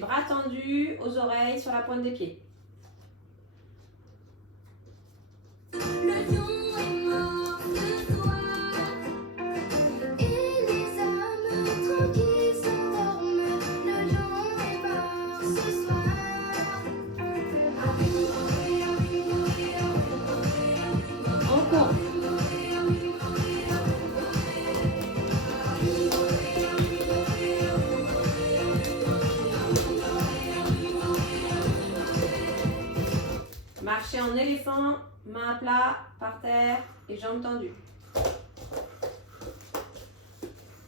bras tendus, aux oreilles, sur la pointe des pieds. Le lion est mort ce soir et les âmes tranquilles s'endorment. Le lion est mort ce soir. On court. Marcher en éléphant, main à plat, par terre et jambes tendues.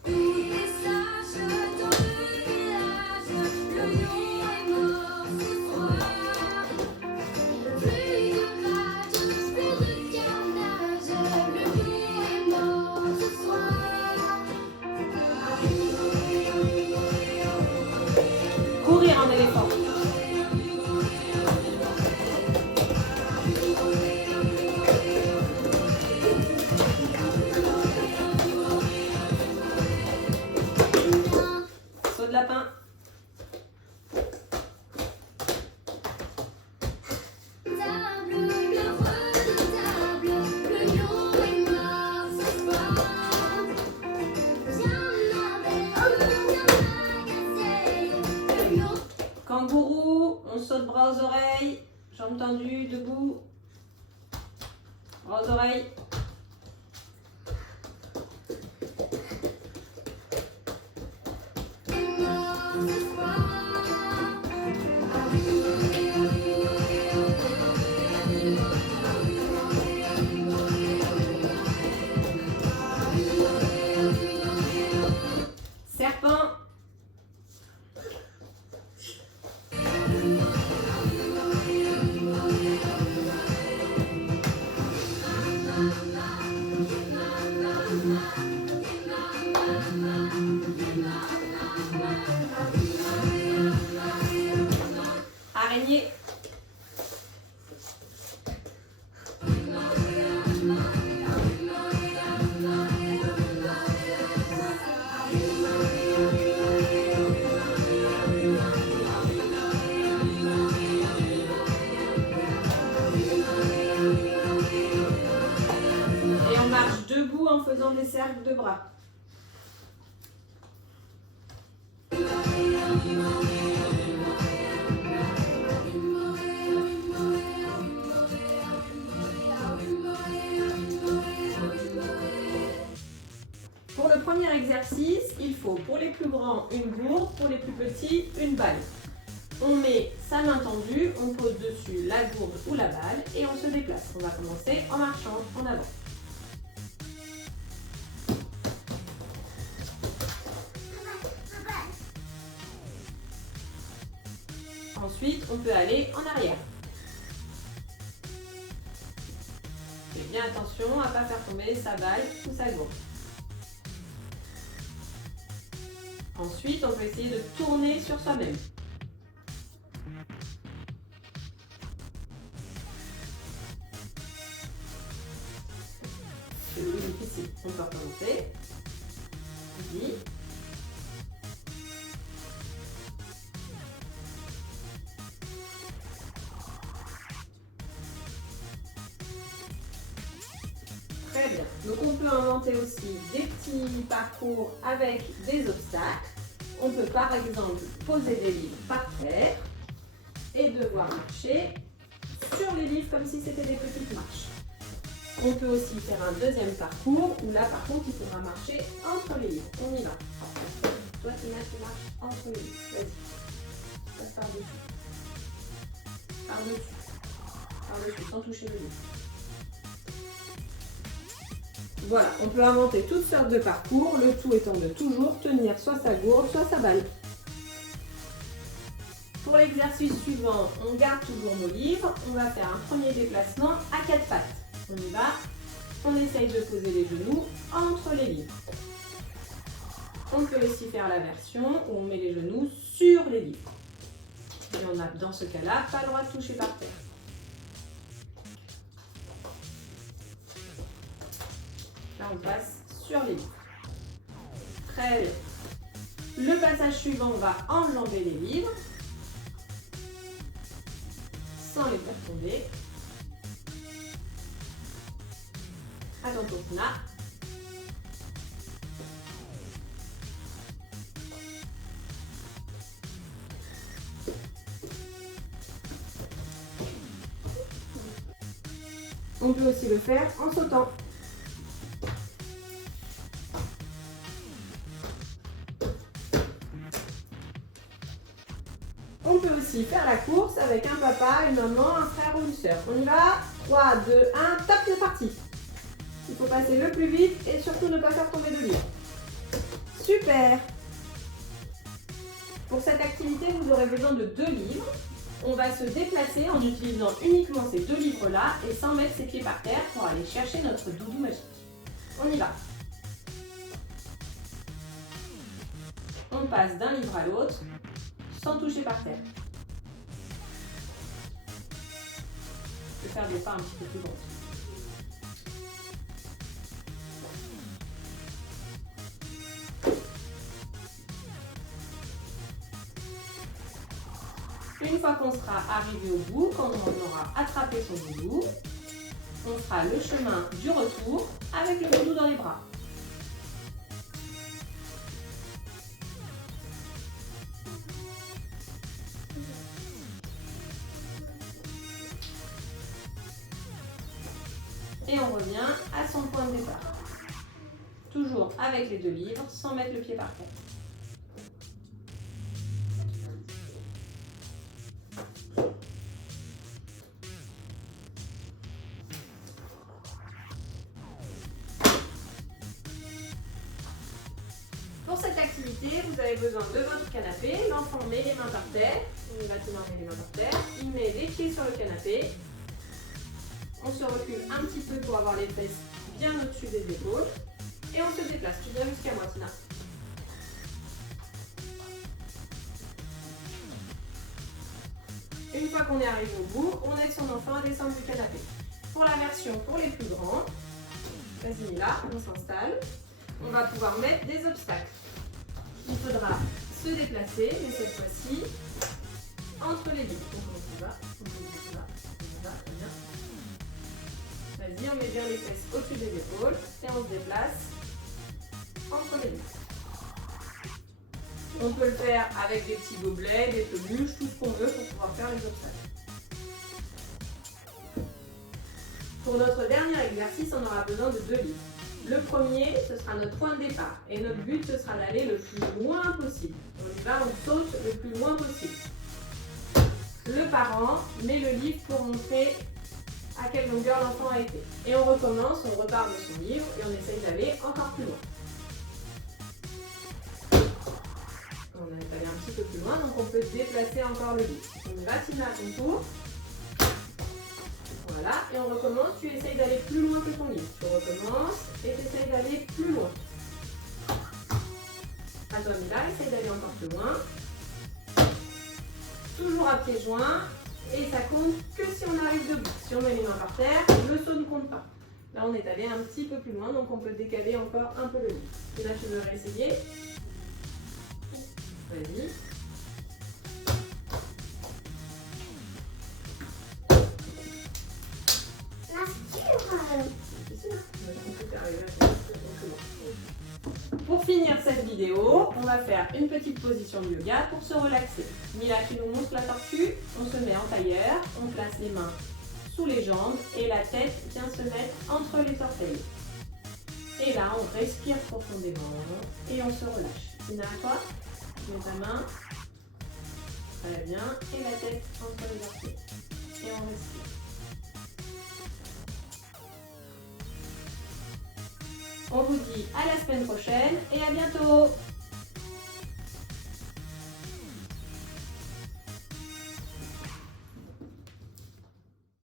Tout est sage dans le village. Le lion est mort ce soir. Plus de rage, plus de carnage. Le lion est mort ce soir. Courir en éléphant. Saut de lapin. Table, le redoutable, le lion est mort ce soir. Bien agacé, le lion. Kangourou, on saute bras aux oreilles, jambes tendues, debout. Bras aux oreilles. Serpent. Araignée. Et on marche debout en faisant des cercles de bras. Pour le premier exercice, il faut pour les plus grands une gourde, pour les plus petits une balle. On met sa main tendue, on pose dessus la gourde ou la balle et on se déplace. On va commencer en marchant en avant. Ensuite, on peut aller en arrière. Faites bien attention à ne pas faire tomber sa balle ou sa gourde. Ensuite, on peut essayer de tourner sur soi-même. C'est plus difficile. On peut recommencer. Ici. Très bien. Donc on peut inventer aussi des petits parcours avec des obstacles. On peut par exemple poser des livres par terre et devoir marcher sur les livres comme si c'était des petites marches. On peut aussi faire un deuxième parcours où là par contre il faudra marcher entre les livres. On y va. Toi Tina, tu marches entre les livres. Vas-y. Passe par-dessus. Par-dessus. Par-dessus, sans toucher le livre. Voilà, on peut inventer toutes sortes de parcours, le tout étant de toujours tenir soit sa gourde, soit sa balle. Pour l'exercice suivant, on garde toujours nos livres. On va faire un premier déplacement à quatre pattes. On y va. On essaye de poser les genoux entre les livres. On peut aussi faire la version où on met les genoux sur les livres. Et on n'a dans ce cas-là pas le droit de toucher par terre. Là, on passe sur les livres. Très bien. Le passage suivant, on va enjamber les livres. sans les faire tomber. À ton tour, Tina. On peut aussi le faire en sautant. On peut aussi faire la course avec un papa, une maman, un frère ou une sœur. On y va. 3, 2, 1, top, c'est parti. Il faut passer le plus vite et surtout ne pas faire tomber de livres. Super. Pour cette activité, vous aurez besoin de 2 livres. On va se déplacer en utilisant uniquement ces 2 livres-là et sans mettre ses pieds par terre pour aller chercher notre doudou magique. On y va. On passe d'un livre à l'autre sans toucher par terre. Je vais faire des pas un petit peu plus gros. Une fois qu'on sera arrivé au bout, quand on aura attrapé son doudou, on fera le chemin du retour avec le doudou dans les bras. Et on revient à son point de départ. Toujours avec les 2 livres, sans mettre le pied par terre. Pour cette activité, vous avez besoin de votre canapé. L'enfant met les mains par terre. Il va tenir les mains par terre. Il met les pieds sur le canapé. On se recule un petit peu pour avoir les fesses bien au-dessus des épaules. Et on se déplace. Tu viens jusqu'à moi, Tina. Une fois qu'on est arrivé au bout, on aide son enfant à descendre du canapé. Pour la version pour les plus grands, vas-y là, on s'installe. On va pouvoir mettre des obstacles. Il faudra se déplacer, mais cette fois-ci, entre les lignes. Donc on y va, bien. Vas-y, on met bien les fesses au-dessus des épaules et on se déplace entre les lignes. On peut le faire avec des petits gobelets, des peluches, tout ce qu'on veut pour pouvoir faire les obstacles. Pour notre dernier exercice, on aura besoin de 2 livres. Le premier, ce sera notre point de départ et notre but, ce sera d'aller le plus loin possible. On y va, on saute le plus loin possible. Le parent met le livre pour montrer à quelle longueur l'enfant a été. Et on recommence, on repart de son livre et on essaye d'aller encore plus loin. On est allé un petit peu plus loin, donc on peut déplacer encore le livre. On y va, Tina, à ton tour. Voilà, et on recommence, tu essayes d'aller plus loin que ton livre. Tu recommences et tu essayes d'aller plus loin. À toi, Mila, essaye d'aller encore plus loin. Toujours à pieds joints, et ça compte que si on arrive debout. Si on met les mains par terre, le saut ne compte pas. Là, on est allé un petit peu plus loin, donc on peut décaler encore un peu le livre. Et là, tu veux réessayer? Vas-y. Pour finir cette vidéo, on va faire une petite position de yoga pour se relaxer. Mila, tu nous montres la tortue. On se met en tailleur, on place les mains sous les jambes et la tête vient se mettre entre les orteils. Et là, on respire profondément et on se relâche. Tina, à toi, mets ta main. Très bien. Et la tête entre les orteils. Et on respire. On vous dit à la semaine prochaine et à bientôt!